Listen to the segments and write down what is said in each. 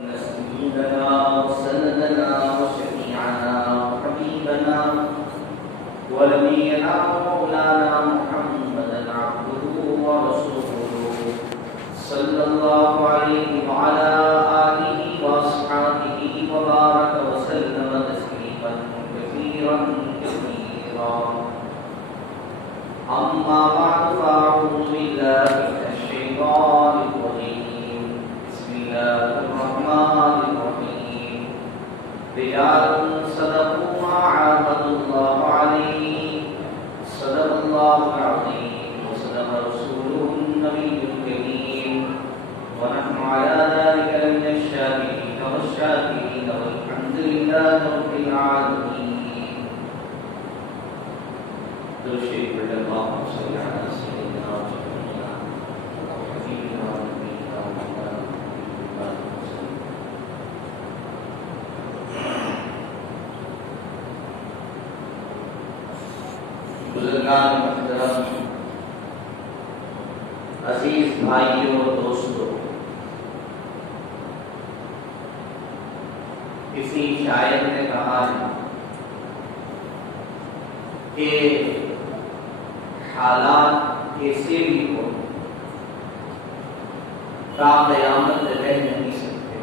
سيدنا وسندنا وشفيعنا وحبيبنا ونبينا ومولانا محمدا عبده ورسوله صلى الله عليه وعلى آله وأصحابه وبارك وسلم تسليما كثيرا كثيرا. أما بعد فأعوذ بالله من الشيطان الرجيم. بسم الله الرحمن الرحيم. رجال صدقوا ما عاهدوا الله عليه صدق الله العظيم وصدق رسوله النبي الكريم ونحن على ذلك من الشاهدين والشاكرين والحمد لله رب العالمين. درشد اللهم صل على سيدنا وسيدنا وحبيبنا ونبينا ومولانا محمد وسلم. بزرگان محترم، عزیز بھائیوں اور دوستوں، کسی شاعر نے کہا ہے کہ حالات کیسے بھی ہو تا قیامت رہ نہیں سکتے.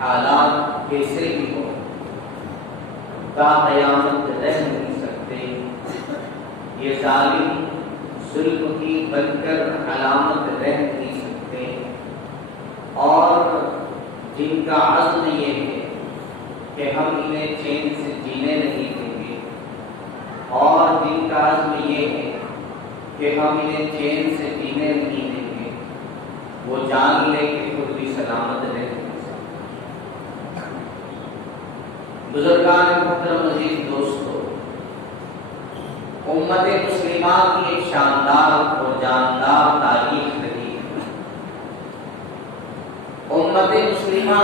حالات کیسے بھی ہو تا قیامت رہ نہیں سکتے. یہ ظالم ظلم کی بن کر علامت رہ نہیں سکتے، اور جن کا عزم یہ ہے کہ ہم انہیں چین سے جینے نہیں دیں گے، اور جن کا عزم یہ ہے کہ ہم انہیں چین سے جینے نہیں دیں گے، وہ جان لے کہ خود بھی سلامت رہ نہیں سکتے. بزرگان محترم، عزیز دوستو، امت مسلمہ کی ایک شاندار اور جاندار تاریخ رہی ہے. امت مسلمہ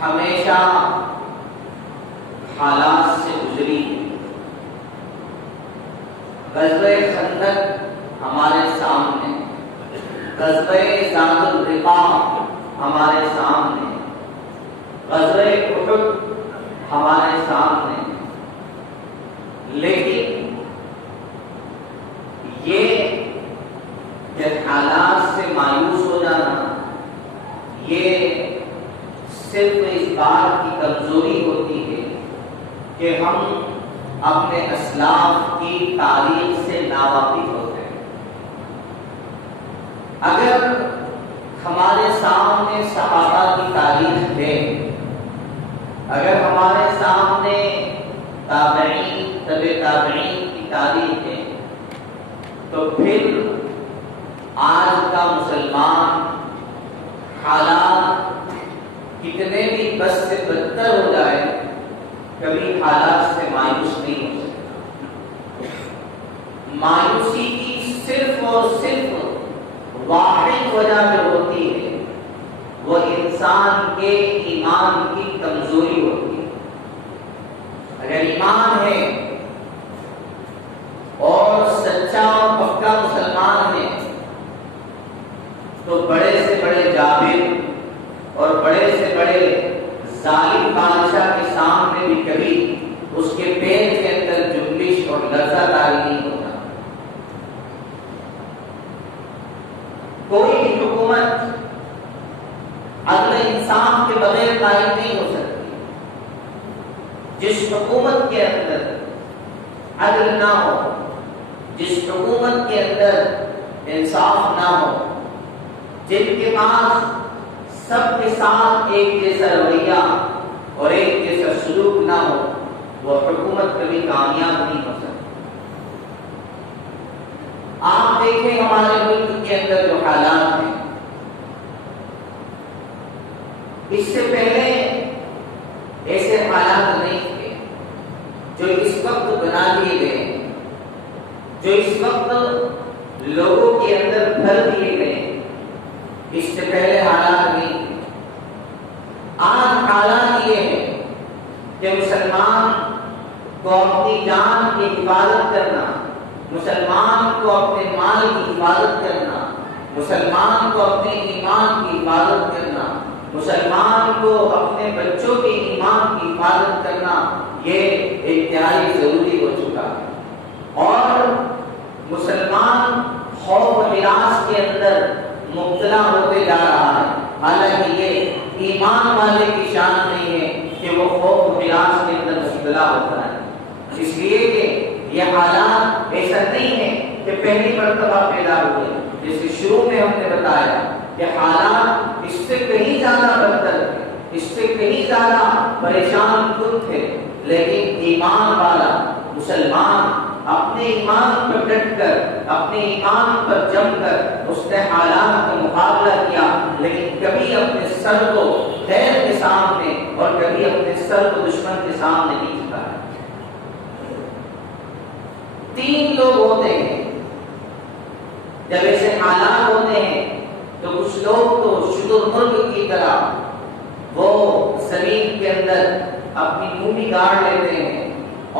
ہمیشہ حالات سے گزری. غزوہ خندق ہمارے سامنے، غزوہ ذات الرقاع ہمارے سامنے، غزوہ احد ہمارے سامنے. لیکن یہ کہ حالات سے مایوس ہو جانا، یہ صرف اس بات کی کمزوری ہوتی ہے کہ ہم اپنے اسلاف کی تاریخ سے ناواقف ہوتے ہیں. اگر ہمارے سامنے صحابہ کی تاریخ ہے، اگر ہمارے سامنے تابعین تبع تابعین کی تاریخ ہے، تو پھر آج کا مسلمان حالات کتنے بھی بد سے بدتر ہو جائے، کبھی حالات سے مایوس نہیں ہو سکتا. مایوسی کی صرف اور صرف واحد وجہ جو ہوتی ہے وہ انسان کے ایمان کی کمزوری ہوتی ہے. اگر ایمان ہے اور سچا اور پکا مسلمان ہے تو بڑے سے بڑے جابر اور بڑے سے بڑے ظالم بادشاہ کے سامنے بھی کبھی اس کے پیر کے اندر جنبش اور لرزہ داری نہیں ہوتا. کوئی بھی حکومت عدل انصاف کے بغیر قائم نہیں ہو سکتی. جس حکومت کے اندر عدل نہ ہو، جس حکومت کے اندر انصاف نہ ہو، جن کے پاس سب کے ساتھ ایک جیسا رویہ اور ایک جیسا سلوک نہ ہو، وہ حکومت کبھی کامیاب نہیں ہو سکتی. آپ دیکھیں ہمارے ملک کے اندر جو حالات ہیں، اس سے پہلے ایسے حالات نہیں تھے جو اس وقت بنا دیے گئے، جو اس وقت لوگوں کے اندر بھر دیے گئے. اس سے پہلے حالات نہیں تھے. آج حالات یہ ہے کہ مسلمان کو اپنی جان کی حفاظت کرنا، مسلمان کو اپنے مال کی حفاظت کرنا، مسلمان کو اپنے ایمان کی حفاظت کرنا، مسلمان کو اپنے بچوں کے ایمان کی حفاظت کرنا، یہ انتہائی ضروری ہو چکا ہے۔ اور مسلمان خوف و ہراس کے اندر مبتلا ہوتے جا رہا ہے، حالانکہ یہ ایمان والے کی شان نہیں ہے کہ وہ خوف و ہراس کے اندر مبتلا ہوتا ہے، اس لیے کہ یہ حالات ایسا نہیں ہے کہ پہلی مرتبہ پیدا ہوئے، جیسے شروع میں ہم نے بتایا کہ حالات اس سے کہیں زیادہ بدتر تھے، اس سے کہیں زیادہ پریشان کن تھے، لیکن ایمان والا مسلمان اپنے ایمان پر ڈٹ کر، اپنے ایمان پر جم کر اس نے حالات کا مقابلہ کیا، لیکن کبھی اپنے سر کو خیر کے سامنے اور کبھی اپنے سر کو دشمن کے سامنے نہیں جھکایا۔ تین لوگ ہوتے ہیں جب ایسے حالات ہوتے ہیں، تو کچھ لوگ تو شتر مرغ کی طرح وہ زمین کے اندر اپنی مومی گاڑ لیتے ہیں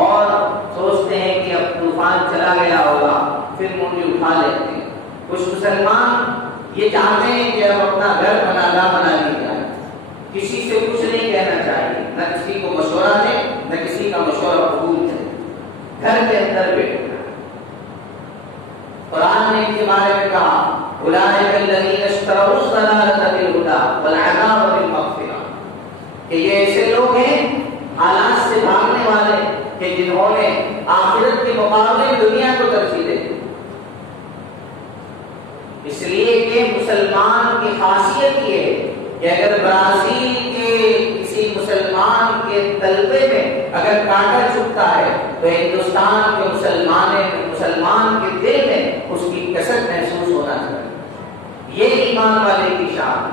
اور سوچتے ہیں کہ اب طوفان چلا گیا ہوگا، پھر مومی اٹھا لیتے ہیں۔ کچھ مسلمان یہ چاہتے ہیں کہ اب اپنا گھر بنا لی جائے، کسی سے کچھ نہیں کہنا چاہیے، نہ کسی کو مشورہ دیں، نہ کسی کا مشورہ قبول کریں، گھر کے اندر بیٹھے۔ قرآن نے ان کے بارے میں کہا اولئک الذین اشتروا الضلالۃ بالہدی والعذاب بالمغفرہ، کہ یہ ایسے لوگ ہیں حالات سے بھاگنے والے کہ جنہوں نے آخرت کے مقابلے دنیا کو ترجیح دی۔ اس لیے کہ مسلمان کی خاصیت یہ ہے کہ اگر برازیل کے کسی مسلمان کے تلبے میں اگر کانٹا چبھتا ہے تو ہندوستان کے مسلمان کے دل میں اس کی کسر محسوس ہونا چاہیے۔ یہ ایمان والے کی شان،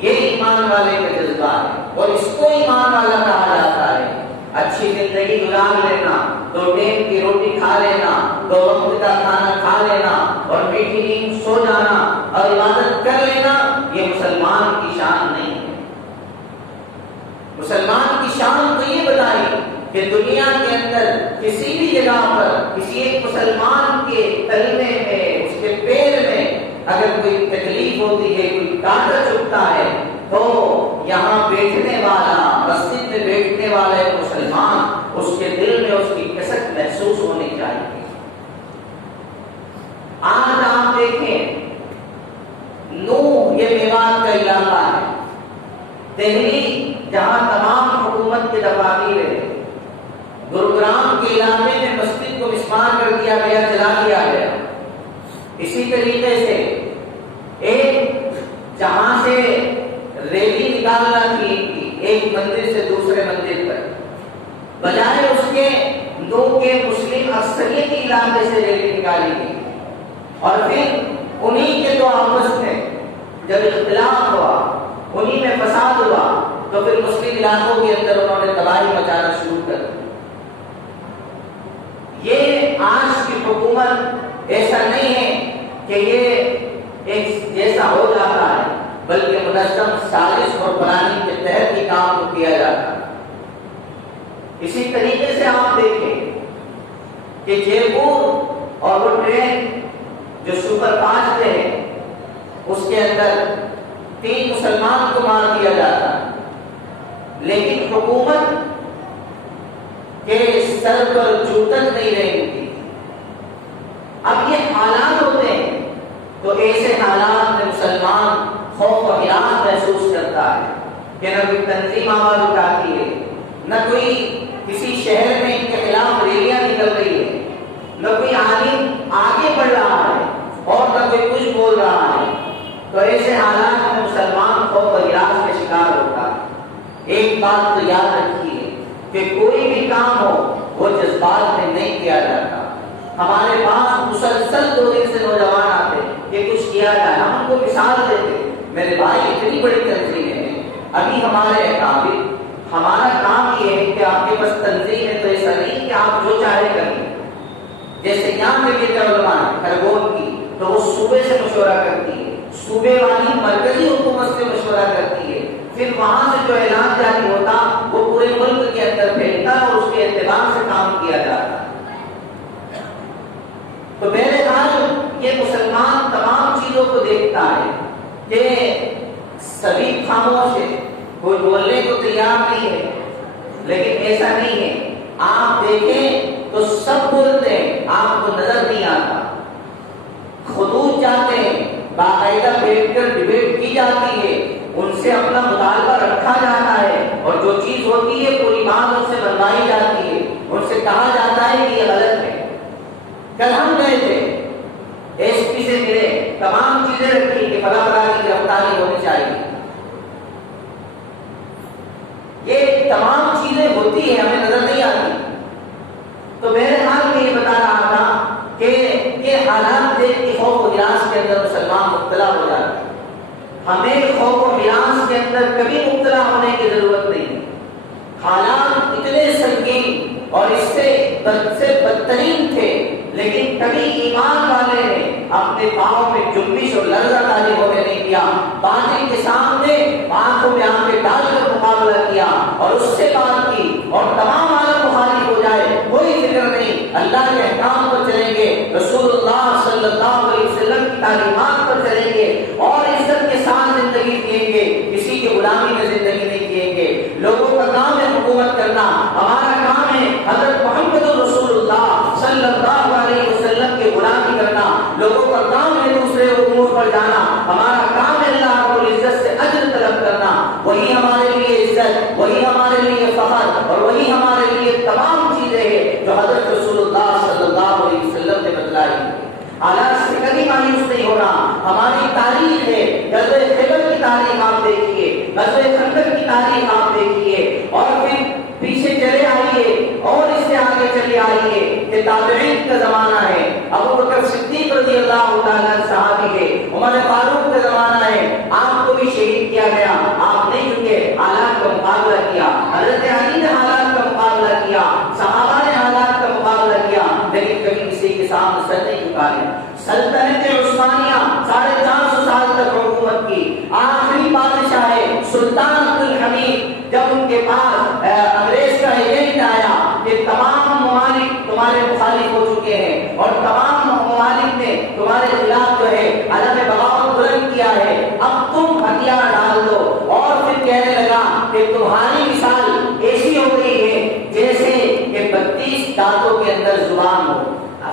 یہ ایمان والے کا جذبہ ہے، اور اس کو ایمان والا کہا جاتا ہے۔ اچھی زندگی گزار لینا، 2 ٹائم کی روٹی کھا لینا، 2 وقت کا کھانا کھا لینا اور میٹھی نیند سو جانا اور عبادت کر لینا، یہ مسلمان کی شان نہیں ہے۔ مسلمان کی شان تو یہ بتائی کہ دنیا کے اندر کسی بھی جگہ پر کسی ایک مسلمان کے تلوے میں، اس کے پیر میں اگر کوئی تکلیف ہوتی ہے، کوئی کانٹا چبھتا ہے، تو یہاں بیٹھنے والا، مسجد میں بیٹھنے والا ایک مسلمان، اس کے دل میں اس کی کسک محسوس ہونی چاہیے۔ آج آپ دیکھیں نوح، یہ میوات کا علاقہ ہے، دہلی جہاں تمام حکومت کے دفاتر ہیں، گروگرام کے علاقے میں مسجد کو مسمار کر دیا گیا، جلا دیا گیا۔ اسی طریقے سے ایک جہاں سے ریلی نکالنا تھی ایک مندر سے دوسرے مندر تک، بجائے اس کے نوح کے مسلم اکثریتی علاقے سے ریلی نکالی گئی، اور پھر انہی کے تو آپس میں جب اختلاف ہوا، انہی میں فساد ہوا، تو پھر مسلم علاقوں کے اندر انہوں نے تباہی مچانا شروع کر دی۔ یہ آج کی حکومت ایسا نہیں ہے کہ یہ ایک جیسا ہو جاتا ہے، بلکہ منظم سازش اور پلاننگ کے تحت ہی کام کو کیا جاتا ہے۔ اسی طریقے سے آپ دیکھیں کہ جے پور اور وہ ٹرین جو سپر فاسٹ ہے، اس کے اندر 3 مسلمان کو مار دیا جاتا ہے، لیکن حکومت کے سر پر جوتن نہیں رہی تھی۔ اب یہ حالات ہوتے ہیں تو ایسے حالات میں مسلمان خوف و ہراس محسوس کرتا ہے کہ نہ کوئی تنظیم آواز اٹھاتی ہے، نہ کوئی کسی شہر میں ان کے خلاف ریلیاں نکل رہی ہے، نہ کوئی عالم آگے بڑھ رہا ہے اور نہ کوئی کچھ بول رہا ہے۔ تو ایسے حالات میں مسلمان خوف و ہراس کا شکار ہوتا ہے۔ ایک بات تو یاد رکھیے کہ کوئی بھی کام ہو وہ جذبات میں نہیں کیا جاتا۔ ہمارے پاس مسلسل 2 دن سے نوجوان آتے کہ کچھ کیا جائے، ہم ان کو مثال دیتے، میرے بھائی اتنی بڑی تنظیمیں ہیں، ابھی ہمارے اکابر، ہمارا کام یہ ہے کہ آپ کے پاس تنظیم ہے تو ایسا نہیں کہ آپ جو چاہے کریں۔ جیسے یہاں پہ یہ علماء خرگون کی تو وہ صوبے سے مشورہ کرتی ہے، صوبے والی مرکزی حکومت سے مشورہ کرتی ہے، پھر وہاں سے جو اعلان جاری ہوتا وہ پورے ملک کے اندر پھیلتا اور اس کے اعتبار سے کام کیا جاتا۔ تو بہرحال یہ مسلمان تمام چیزوں چیزوں کو دیکھتا ہے کہ سبھی خاموش ہے، کوئی بولنے کو تیار نہیں ہے، لیکن ایسا نہیں ہے، آپ دیکھیں تو سب بولتے ہیں، آپ کو نظر نہیں آتا۔ خطوط جاتے ہیں، باقاعدہ بیٹھ کر ڈبیٹ کی جاتی ہے، ان سے اپنا مطالبہ رکھا جاتا ہے، اور جو چیز ہوتی ہے پوری بات ان سے بنوائی جاتی ہے، ان سے کہا جاتا ہے کہ یہ غلط ہے۔ کل ہم گئے تھے، ایس پی سے ملے، تمام چیزیں رکھی کہ فلاں فلاں کی گرفتاری ہونی چاہیے۔ یہ تمام چیزیں ہوتی ہیں، ہمیں نظر نہیں آتی۔ تو بہرحال میں یہ بتا رہا تھا کہ یہ حالات دیکھ کے خوف و ہراس کے اندر مسلمان مبتلا ہو جاتا ہے۔ ہمیں خوف و ہراس کے اندر کبھی مبتلا ہونے کی ضرورت نہیں۔ حالات اتنے سنگین اور اس سے بدترین تھے، لیکن کبھی ایمان والے نے اپنے پاؤں میں جنبش اور لرزہ تاری ہونے نہیں دیا، باطل کے سامنے آنکھوں میں آنکھیں ڈال کر مقابلہ کیا اور اس سے بات کی، اور تمام عالم مخالف ہو جائے کوئی فکر نہیں، اللہ کے احکام پر چلیں گے، رسول اللہ صلی اللہ علیہ وسلم کی تعلیمات پر چلیں گے اور عزت کے ساتھ زندگی جئیں گے، کسی کی غلامی میں زندگی نہیں جئیں گے۔ لوگوں کا کام ہے حکومت کرنا، ہمارا کام ہے حضرت محمد رسول اللہ صلی اللہ علیہ وسلم کی غلامی کرنا، لوگوں کا کام ہے دوسرے امور پر جانا، ہمارا کام ہے اللہ رب العزت سے اجر طلب کرنا، وہی ہمارے لیے عزت، وہی ہمارے لیے فخر اور وہی ہمارے لیے تمام چیزیں ہیں جو حضرت رسول اللہ صلی اللہ علیہ وسلم نے بتلائی۔ حالات سے کبھی مایوس نہیں ہونا، ہماری تاریخ ہے، غزوہ خیبر کی تاریخ آپ دیکھیے، غزوہ خندق کی تاریخ آپ دیکھیے، اور پھر پیچھے چلے آئیے اور اس سے آگے چلے آئیے کہ تابعین کا زمانہ ہے، ابو بکر صدیق رضی اللہ تعالیٰ صحابی ہے، عمر فاروق کا زمانہ ہے، آپ کو بھی شہید کیا گیا، آپ نہیں جھکے، حالات کا مقابلہ کیا، حضرت علی نے حالات کا مقابلہ کیا، صحابہ نے حالات کا مقابلہ کیا، لیکن کبھی کسی کے سامنے سر نہیں جھکایا۔ سلطنت عثمانیہ 450 سال تک حکومت کی، آخری بادشاہ ہے سلطان عبد الحمید، جب ان کے پاس انگریز کا ایجنٹ آیا کہ تمام ممالک تمہارے مخالف ہو چکے ہیں اور تمام ممالک نے تمہارے خلاف جو ہے علم بغاوت بلند کیا ہے، اب تم ہتھیار ڈال دو، اور پھر کہنے لگا کہ تمہاری مثال ایسی ہو گئی ہے جیسے کہ 32 دانتوں کے اندر زبان ہو۔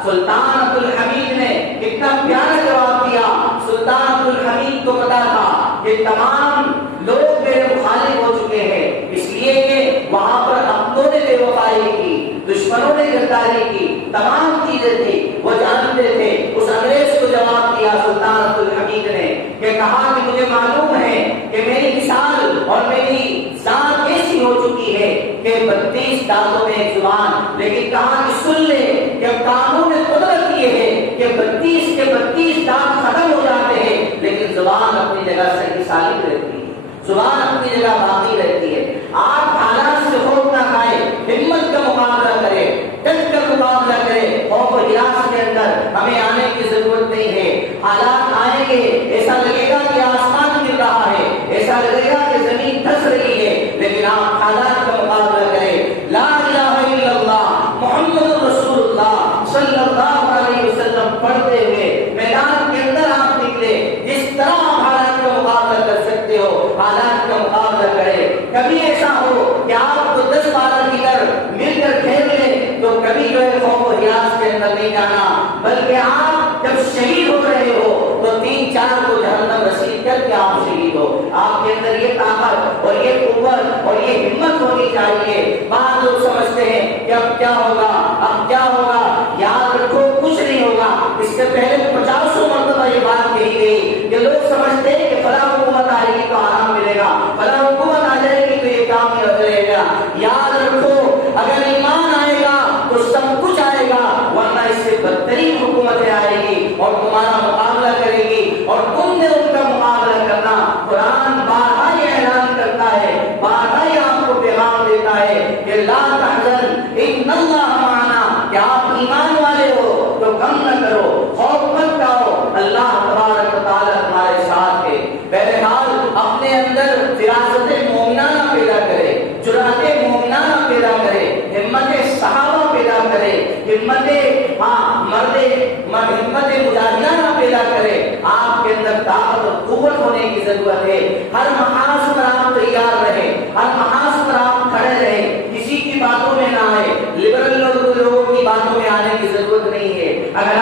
سلطان عبد الحمید نے کتنا پیارا جواب دیا، سلطان عبد الحمید کو پتا تھا کہ تمام لوگ میرے مخالف ہو چکے ہیں، اس لیے کہ وہاں پر اپنوں نے بے وفائی کی، دشمنوں نے غداری کی، تمام چیزیں تھی، وہ جانتے تھے۔ اس انگریز کو جواب دیا سلطان عبد الحمید نے کہ کہا کہ مجھے معلوم ہے کہ میری مثال اور میری ذات ایسی ہو چکی ہے کہ 32 دانتوں میں ایک زبان، لیکن کہا کہ سن لے کہ قانون قدرت یہ ہے کہ 32 کے 32 دانت ختم ہو جاتے ہیں، لیکن زبان اپنی جگہ صحیح سالم رہتی ہے، زبان اپنی جگہ باقی رہتی ہے۔ آپ حالات سے خوف نہ کھائے، ہمت کا مقابلہ کرے، ڈٹ کر مقابلہ کرے، خوف و ہراس کے اندر ہمیں آنے کی ضرورت نہیں ہے۔ حالات آئیں گے، ایسا لگے گا کہ آسمان گر رہا ہے، ایسا لگے گا کہ زمین دھس رہی ہے، لیکن آپ حالات کا مقابلہ کریں، لا الہ الا اللہ محمد رسول اللہ صلی اللہ علیہ وسلم پڑھتے ہوئے میدان کے اندر آپ نکلے، جس طرح آپ حالات کا مقابلہ کر سکتے ہو حالات کا مقابلہ کرے۔ کبھی ایسا ہو کہ آپ کو 10-12 دیگر مل کر کھیل لیں تو کبھی جو ہے خوف و ہراس کے اندر نہیں جانا، بلکہ آپ جب شہید ہو رہے ہو تو 3-4 کو جہنم رسید کر کے آپ شہید ہو۔ آپ کے اندر یہ طاقت اور یہ قوت اور یہ ہمت ہونی چاہیے۔ بعض لوگ سمجھتے ہیں کہ اب کیا ہوگا، اب کیا ہوگا، یاد رکھو کچھ نہیں ہوگا۔ اس سے پہلے 50 مرتبہ یہ بات کہی گئی کہ لوگ سمجھتے ہیں کہ فلاں حکومت آئے گی تو آرام ملے گا، فلاں حکومت آ جائے گی تو یہ کام رہے گا۔ یاد رکھو اگر ایمان آئے گا تو سب کچھ آئے گا، ورنہ اس سے بدترین حکومتیں آئے گی اور تمہارا مقابلہ کرے گی اور تم نے ان کا مقابلہ کرنا۔ قرآن بارہا یہ اعلان کرتا ہے، بارہا یہ آپ کو پیغام دیتا ہے کہ لا تحزن ان اللہ معنا، کہ آپ ایمان والے ہو تو غم نہ کرو، خوف مت کھاؤ، اللہ تبارک و تعالیٰ تمہارے ساتھ ہے۔ بہرحال اپنے اندر فراست مومنانہ پیدا کرے، جرأت مومنانہ پیدا کرے، ہمت صحابہ پیدا کرے، ہمت مرد ہمت مجاہدہ نہ پیدا کرے. آپ کے اندر طاقت اور قوت ہونے کی ضرورت ہے. ہر محاذ پر آپ تیار رہے, ہر محاذ پر آپ کھڑے رہے, کسی کی باتوں میں نہ آئے. لبرل لوگوں کی باتوں میں آنے کی ضرورت نہیں ہے. اگر